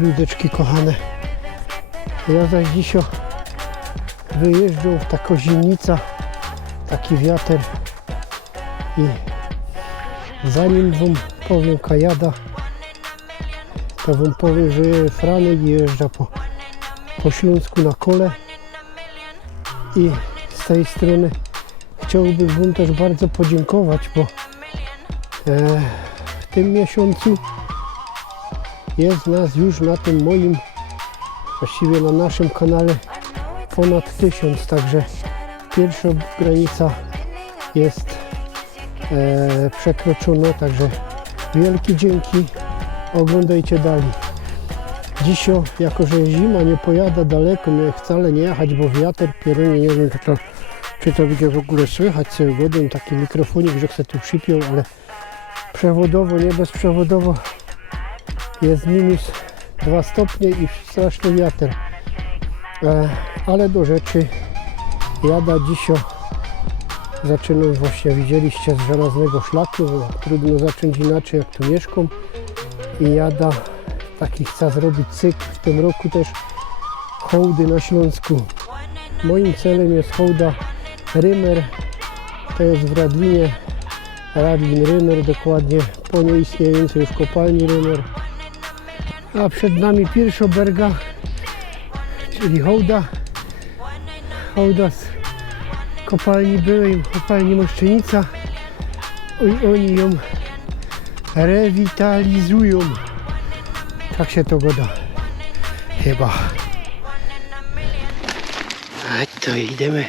ludeczki kochane. Ja zaś dzisiaj wyjeżdżam w taką zimnica, taki wiatr i zanim wam powiem kajada, to wam powiem, że Franek jeżdża po, po Śląsku na kole i z tej strony chciałbym wam też bardzo podziękować, bo e, w tym miesiącu jest nas już na tym moim, właściwie na naszym kanale ponad tysiąc, także pierwsza granica jest e, przekroczona, także wielkie dzięki, oglądajcie dalej. Dzisiaj, jako że zima nie pojada daleko, miałem wcale nie jechać, bo wiatr pierunie, nie wiem czy to, czy to będzie w ogóle słychać sobie wodę, taki mikrofonik, że chcę tu przypiął, ale przewodowo, nie bezprzewodowo jest minus 2 stopnie i straszny wiatr. E, ale do rzeczy jada dzisiaj zaczynam właśnie widzieliście z żelaznego szlaku, bo trudno zacząć inaczej jak tu mieszkam i jada taki chcę zrobić cykl w tym roku też hołdy na Śląsku. Moim celem jest hołda Rymer, to jest w Radlinie, Radlin Rymer dokładnie, po nieistniejącej już kopalni Rymer. A przed nami pierwsza berga, czyli hołda. Hołda z kopalni byłej, kopalni Moszczenica. I oni ją rewitalizują. Tak się to goda. Chyba. A to idziemy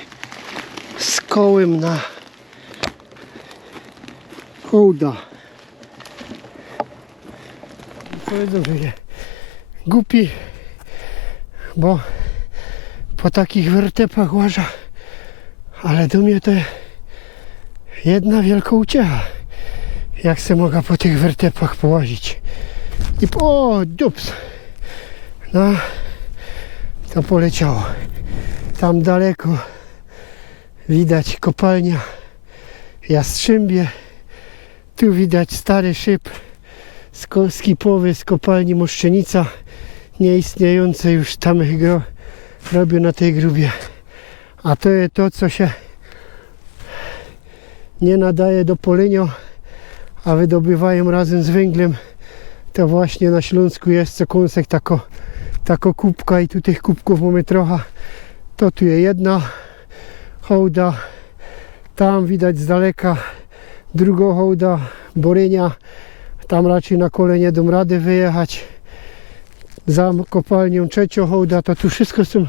z kołem na hołda. Powiedzą, że nie głupi, bo po takich wertepach łaża, ale do mnie to jedna wielka uciecha, jak se mogę po tych wertepach połazić. I po, dups, no, to poleciało. Tam daleko widać kopalnia Jastrzębie, tu widać stary szyb skipowy z kopalni Moszczenica, nieistniejące już tam go robią na tej grubie. A to jest to, co się nie nadaje do polenio, a wydobywają razem z węglem. To właśnie na Śląsku jest co kąsek tako, tako kubka i tu tych kubków mamy trochę. To tu jest jedna hołda, tam widać z daleka drugą hołda, Borynia, tam raczej na kole nie dam rady wyjechać. Za kopalnią trzecią hołda, to tu wszystko są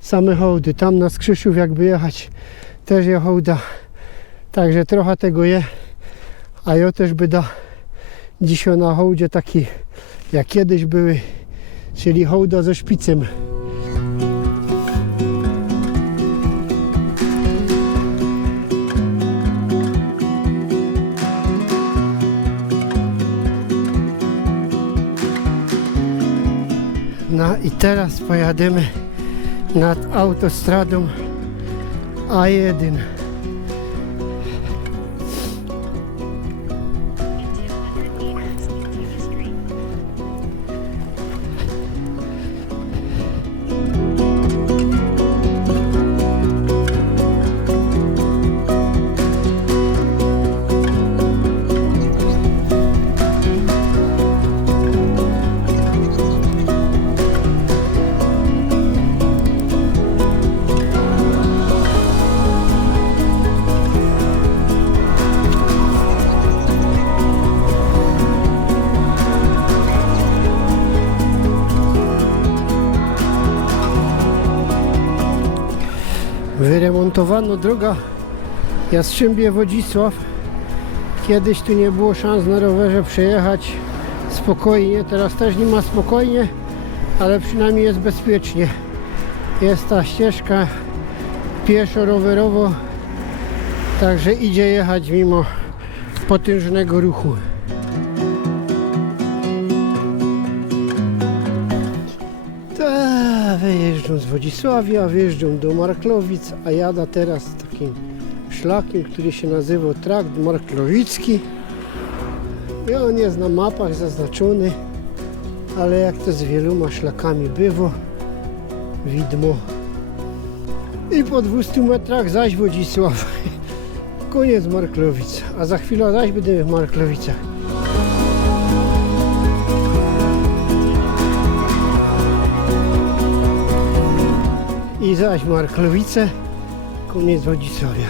same hołdy. Tam na Skrzyszów jakby jechać też jest hołda. Także trochę tego je. A ja też by da dzisiaj na hołdzie taki jak kiedyś były, czyli hołda ze szpicem. No i teraz pojadziemy nad autostradą A1. Wyremontowano droga Jastrzębie Wodzisław. Kiedyś tu nie było szans na rowerze przejechać spokojnie. Teraz też nie ma spokojnie, ale przynajmniej jest bezpiecznie. Jest ta ścieżka pieszo-rowerowo, także idzie jechać mimo potężnego ruchu. Ta, wyjeżdżam z Wodzisławia, wyjeżdżam do Marklowic, a jada teraz takim szlakiem, który się nazywał Trakt Marklowicki. I on jest na mapach zaznaczony, ale jak to z wieloma szlakami było, widmo. I po 200 metrach zaś Wodzisław. Koniec Marklowic. A za chwilę zaś będziemy w Marklowicach. I zaś Marklowice, koniec Wodzisławia.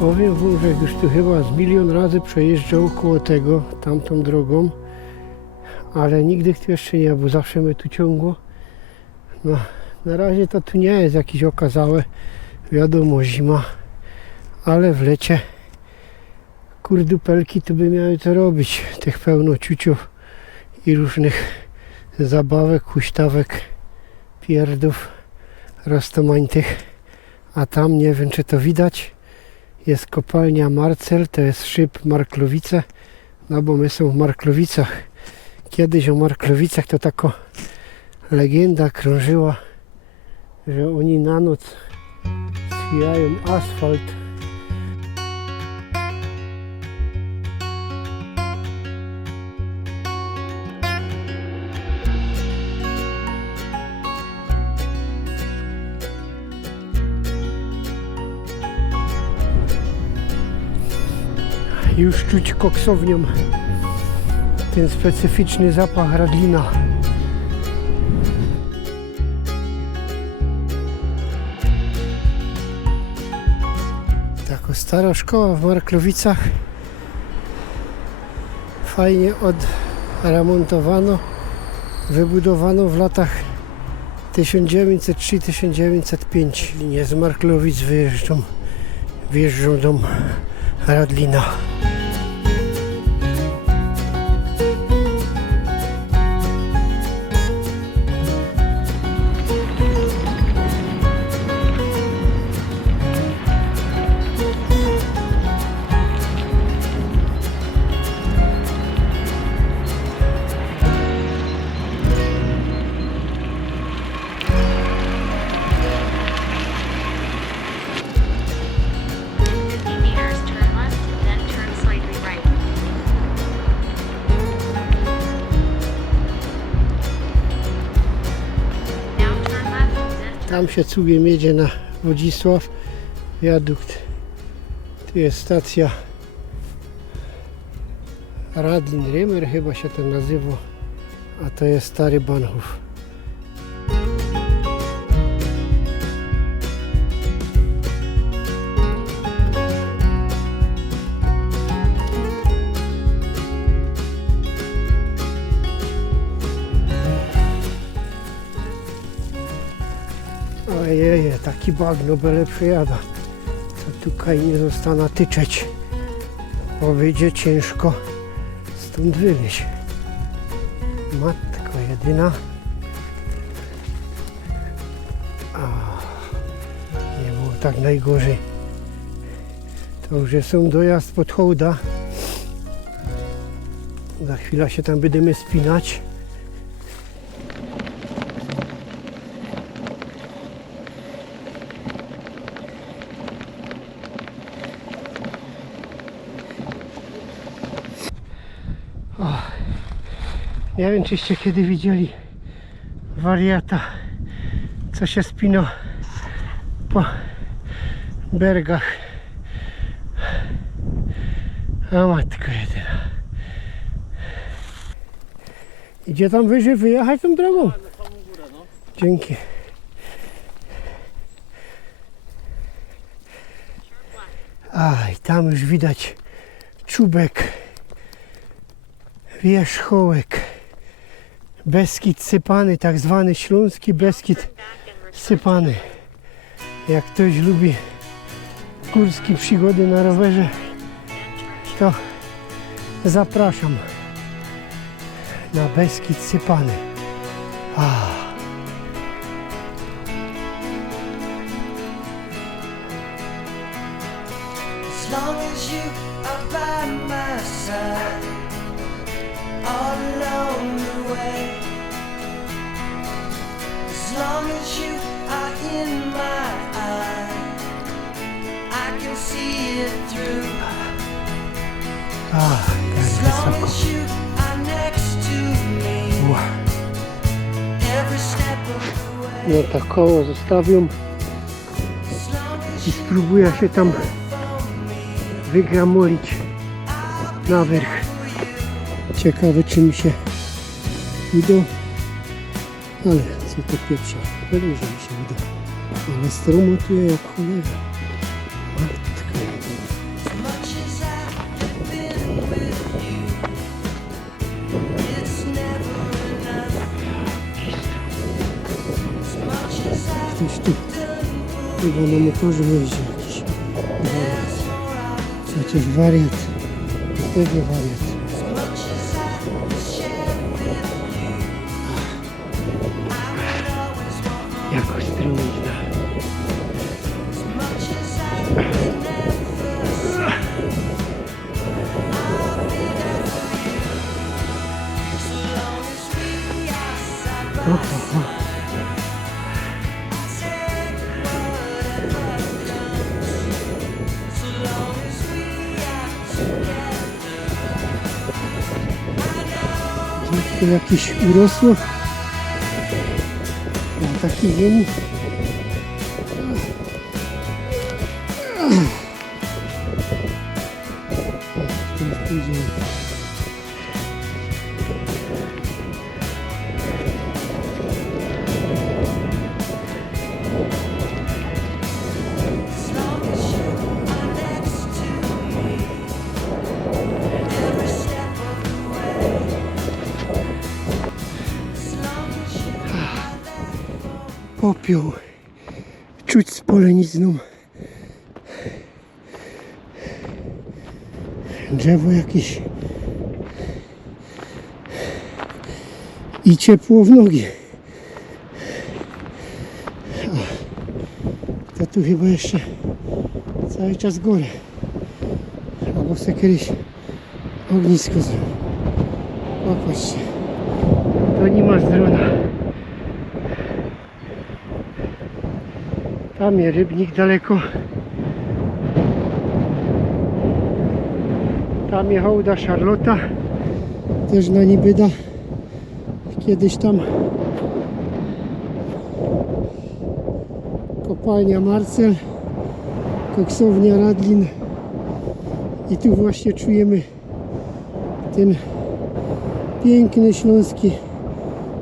Powiem wam, że już tu chyba z milion razy przejeżdżał koło tego, tamtą drogą, ale nigdy tu jeszcze nie było, zawsze mnie tu ciągło. No, na razie to tu nie jest jakieś okazałe, wiadomo, zima, ale w lecie kurdupelki to by miały to robić, tych pełno ciuciów i różnych zabawek, huśtawek, pierdów roztomańtych, a tam nie wiem czy to widać, jest kopalnia Marcel, to jest szyb Marklowice, no bo my są w Marklowicach. Kiedyś o Marklowicach to taka legenda krążyła, że oni na noc zwijają asfalt. Już czuć koksownią ten specyficzny zapach radlina. Taka stara szkoła w Marklowicach. Fajnie odremontowano, wybudowano w latach 1903-1905. Linie z Marklowic wyjeżdżą, wjeżdżą do Radlina. Tam się cugiem jedzie na Wodzisław, wiadukt. Tu jest stacja Radlin Riemer chyba się to nazywa, a to jest stary Bahnhof. Taki bagno byle przyjada. To tutaj nie zostana tyczeć. Bo wyjdzie ciężko stąd wyleźć. Matko jedyna. A, nie było tak najgorzej. To już są dojazd pod hołda. Za chwilę się tam będziemy spinać. Nie wiem, czyście kiedy widzieli wariata, co się spino po bergach. A matko jedyna. Idzie tam wyżej wyjechać tą drogą? Dzięki. A, i tam już widać czubek, wierzchołek. Beskid sypany, tak zwany śląski Beskid sypany. Jak ktoś lubi górskie przygody na rowerze, to zapraszam na Beskid sypany. Ah. long as you are by my side, all alone. As long as you are in my eye, I can see it through. A, jak As long as you are next to me, every step of the way. No tak koło zostawiam i spróbuję się tam wygramolić na wyrch. Ciekawe czy mi się uda. Ale co to pieprza. Pewnie, że mi się uda. Ale stromo tu jak cholera. Matka jedyna. Ktoś tu chyba na motorze jeździ jakiś wariat. Chociaż wariat. Pewnie wariat. Tu jakieś urosło. Na takiej ziemi. Popiół. Czuć z polenizną. Drzewo jakieś. I ciepło w nogi. A, To tu chyba jeszcze cały czas górę. Albo sobie kiedyś ognisko zrobił. Popatrzcie. To nie ma drona. Tam jest rybnik daleko. Tam jest hołda Charlotta. Też na Nibyda. Kiedyś tam kopalnia Marcel, koksownia Radlin. I tu właśnie czujemy ten piękny śląski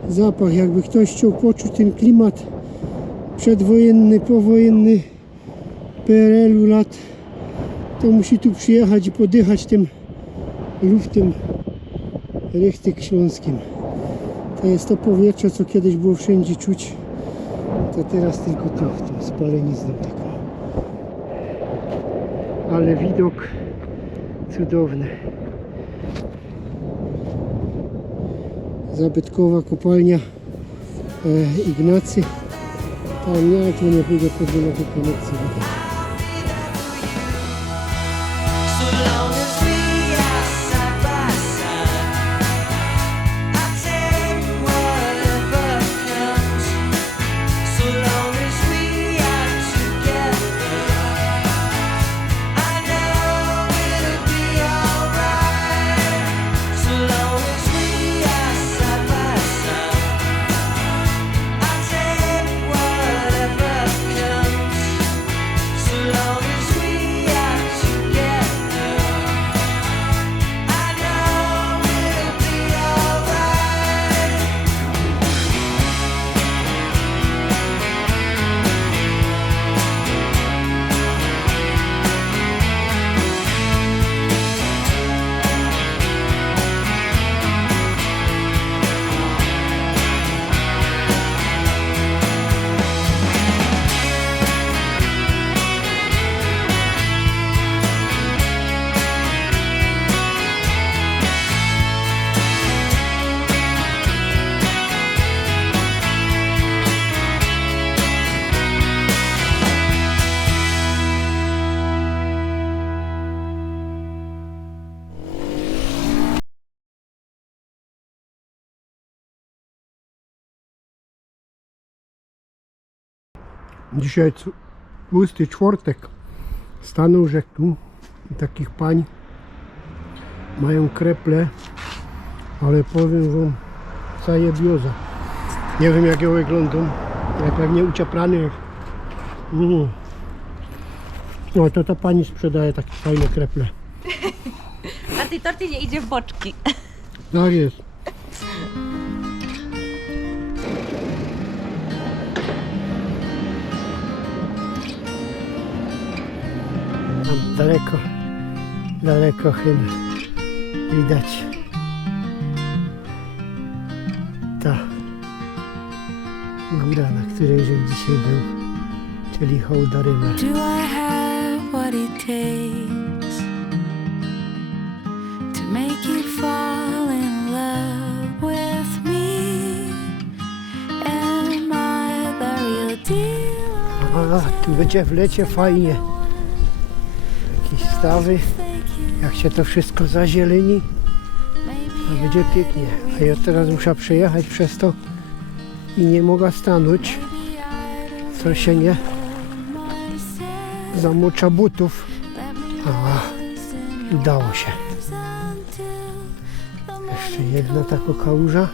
zapach. Jakby ktoś chciał poczuć ten klimat przedwojenny, powojenny PRL-u lat, to musi tu przyjechać i podychać tym luftem rychtyk śląskim. To jest to powietrze, co kiedyś było wszędzie czuć, to teraz tylko tu, w tym spalenizną taką. Ale widok cudowny. Zabytkowa kopalnia e, Ignacy. Tam nie, tu nie pójdę pod wielką konekcję. So Dzisiaj tłusty czwartek. Stanął rzek tu i takich pań mają kreple, ale powiem wam zajebioza. Nie wiem jak ja wyglądam, ale pewnie uciaplany. Mm. No to ta pani sprzedaje takie fajne kreple. A tej torty nie idzie w boczki. Tak jest. Tam daleko, daleko chyba widać ta góra, na której żem dzisiaj był, czyli Hołda River. Do I have what it takes to make you fall in love with me? Am I the real deal? A, tu będzie w lecie fajnie. Jak się to wszystko zazieleni, to będzie pięknie. A ja teraz muszę przejechać przez to i nie mogę stanąć, co się nie zamocza butów. A, udało się. Jeszcze jedna taka kałuża.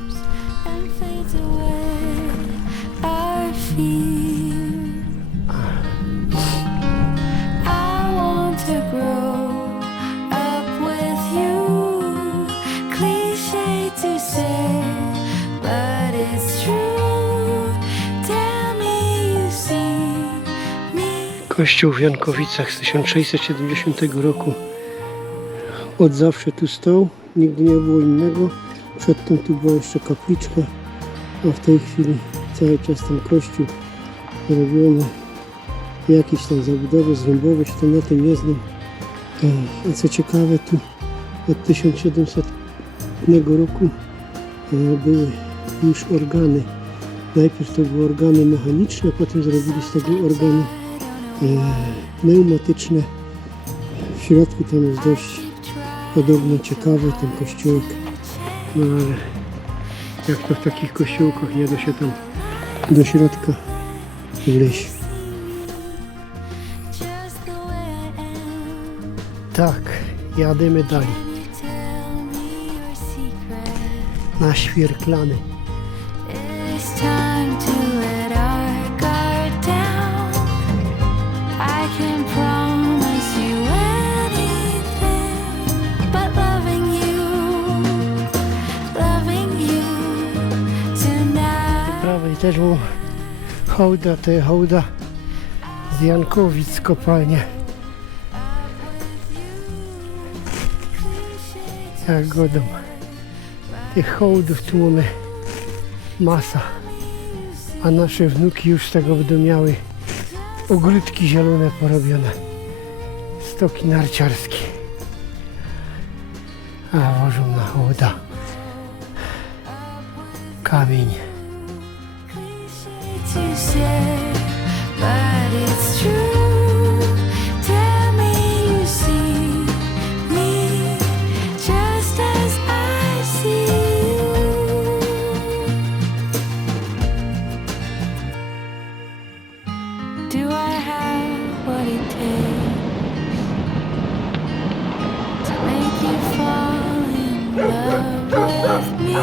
Kościół w Jankowicach z 1670 roku. Od zawsze tu stał, nigdy nie było innego. Przedtem tu była jeszcze kapliczka, a w tej chwili cały czas ten kościół robiony. Jakieś tam zabudowy zrębowe, się to na tym. Ej, A co ciekawe, tu od 1700 roku e, były już organy. Najpierw to były organy mechaniczne, potem zrobili z tego organy pneumatyczne. W środku tam jest dość podobno ciekawy ten kościółek. No ale jak to w takich kościółkach nie da się tam do środka wleźć. Tak, jadymy dalej Tell też był hołda, to jest hołda z Jankowic kopalnie. Jak godą. Tych hołdów tu mamy masa. A nasze wnuki już tego będą miały ogródki zielone porobione. Stoki narciarskie. A wożą na hołda. Kamień. A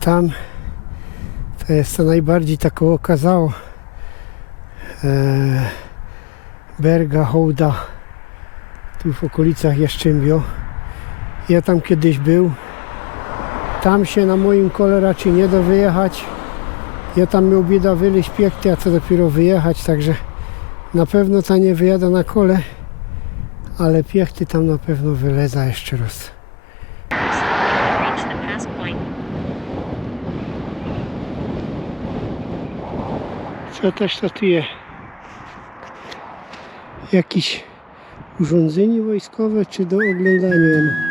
tam to jest co najbardziej taką okazało Berga, Hołda tu w okolicach Jaszczymbio ja tam kiedyś był tam się na moim kole raczej nie da wyjechać ja tam miał bieda wyleźć piekty, a co dopiero wyjechać także na pewno ta nie wyjada na kole ale piechty tam na pewno wyleza jeszcze raz. Co też statuje? Jakieś urządzenie wojskowe czy do oglądania?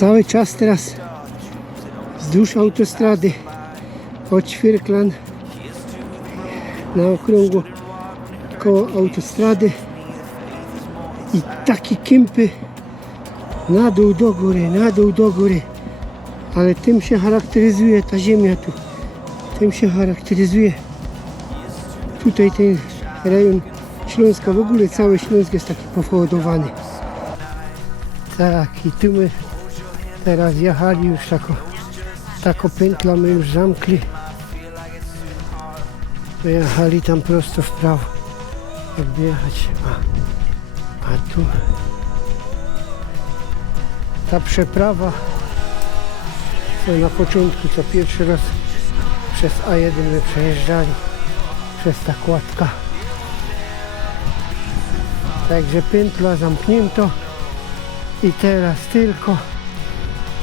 Cały czas teraz wzdłuż autostrady od Świerklan na okrągło koło autostrady i takie kępy na dół do góry, na dół do góry. Ale tym się charakteryzuje ta ziemia tu. Tym się charakteryzuje tutaj ten rejon Śląska. W ogóle cały Śląsk jest taki powołodowany. Tak, i tu my teraz jechali już tako, tako pętla my już zamkli. Wyjechali tam prosto w prawo. Jakby jechać. A, a tu ta przeprawa co na początku, co pierwszy raz przez A1 my przejeżdżali przez ta kładka. Także pętla zamknięto i teraz tylko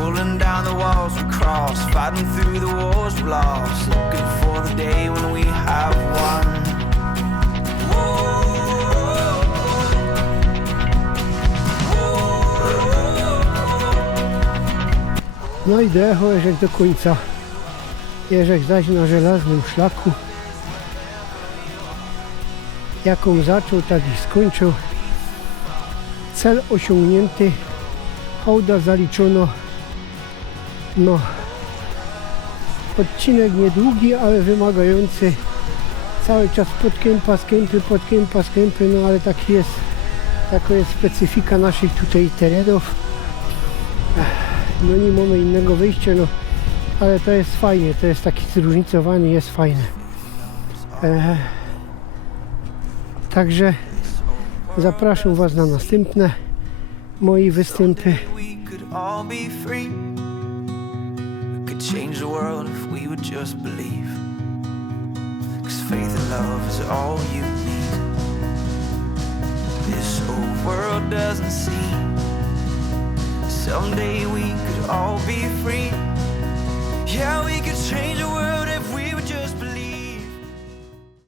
Pulling down the walls we cross, fighting through the wars we lost. Looking for the day when we have won. No i dojechał Jerzek do końca. Jerzek zaś na żelaznym szlaku. Jaką zaczął, tak i skończył. Cel osiągnięty. Hołda zaliczono. No. Odcinek niedługi, ale wymagający. Cały czas pod kępa, z kępy, pod kępa, z kępy, no ale taki jest, taka jest specyfika naszych tutaj terenów no nie mamy innego wyjścia, no ale to jest fajnie, to jest taki zróżnicowany, jest fajne. E, także zapraszam Was na następne moje występy. Change the world if we would just believe. Cause faith and love is all you need. This old world doesn't see. Someday we could all be free. Yeah, we could